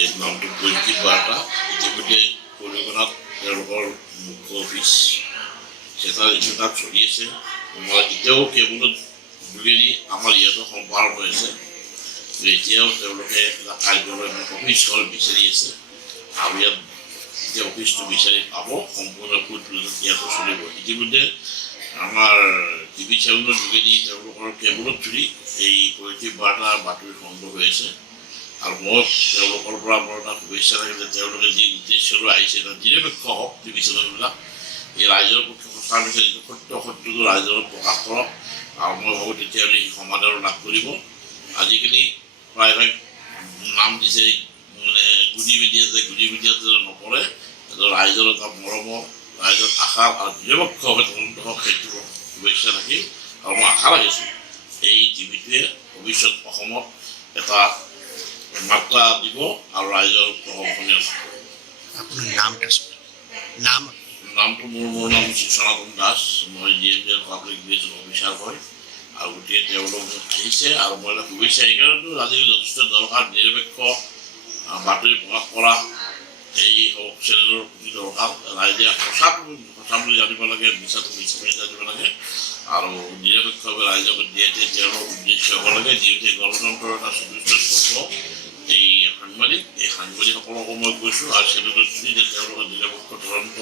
এই নামটো পজিটিভ বাৰ্তা ইতিমধ্যে কলিকতাত তেওঁলোকৰ মুখ্য অফিচ তাত চলি আছে। এতিয়াও কেৱল যোগেদি আমাৰ ইয়াতো সম্পাদন হৈ আছে। এতিয়াও তেওঁলোকে এটা কাৰ্যালয় অফিচ ঘৰ বিচাৰি আছে আৰু ইয়াত এতিয়া অফিচটো বিচাৰি পাব সম্পূৰ্ণ ইয়াতো চলিব। ইতিমধ্যে আমাৰ টিভি চেনেলৰ যোগেদি তেওঁলোকৰ কেবলত চুৰি এই পজিটিভ বাৰ্তা বাতৰি সংগ্ৰহ হৈ আছে আৰু মই তেওঁলোকৰ পৰা মোৰ এটা শুভেচ্ছা থাকে যে তেওঁলোকে যি উদ্দেশ্য লৈ আহিছে তাত নিৰপেক্ষ হওক টিভি চেনেলবিলাক এই ৰাইজৰ পক্ষে সঁচা মিছা যিটো সত্যটো ৰাইজৰ প্ৰকাশ কৰক আৰু মই ভাবোঁ তেতিয়াহ'লে এই সমাধান লাভ কৰিব। আজিকালি প্ৰায়ভাগ নাম দিছে মানে গুডি মিডিয়াত নপৰে ৰাইজৰ এটা মৰমৰ ৰাইজৰ আশা আৰু নিৰপেক্ষভাৱে তদন্ত হওক সেইটো শুভেচ্ছা থাকিল আৰু মই আশা ৰাখিছোঁ এই টিভিটোৱে ভৱিষ্যত অসমত এটা বাৰ্তা দিব আৰু ৰাইজৰ প্ৰশংসনীয় নামটো মোৰ নাম সনাতন দাস। মই DMDৰ পাব্লিক ৰিলেশ্যন অফিচাৰ হয় আৰু গতিকে তেওঁলোক আহিছে আৰু মই এটা শুভেচ্ছা এইকাৰণেতো আজিকালি যথেষ্ট দৰকাৰ নিৰপেক্ষ বাতৰি প্ৰকাশ কৰা এই চেনেলৰ প্ৰতি দৰকাৰ। ৰাইজে সঁচা বুলি জানিব লাগে, মিছাটো মিছা বুলি জানিব লাগে আৰু নিৰপেক্ষভাৱে ৰাইজক দিয়াতে তেওঁলোকৰ উদ্দেশ্য হ'ব লাগে। যিহেতু গণতন্ত্ৰৰ এটা সুদৃঢ় তত্ত্ব এই সাংবাদিকসকলকো মই কৈছোঁ আৰু চেনেলৰ যে তেওঁলোকৰ নিৰপেক্ষ তদন্ত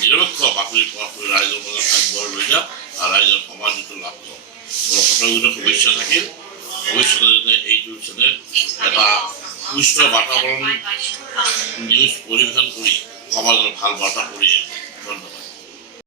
নিৰপেক্ষ বাতৰি প্ৰকাশ কৰি ৰাইজৰ মাজত আগবঢ়াই লৈ যাওক আৰু ৰাইজৰ সমাজটো লাভ কৰক। সকলোকে শুভেচ্ছা থাকিল। ভৱিষ্যতে যাতে এইটো চেনেল এটা সুস্থ বাতাবৰণ নিউজ পৰিৱেশন কৰি সমাজৰ ভাল বাৰ্তা কৰি ধন্যবাদ।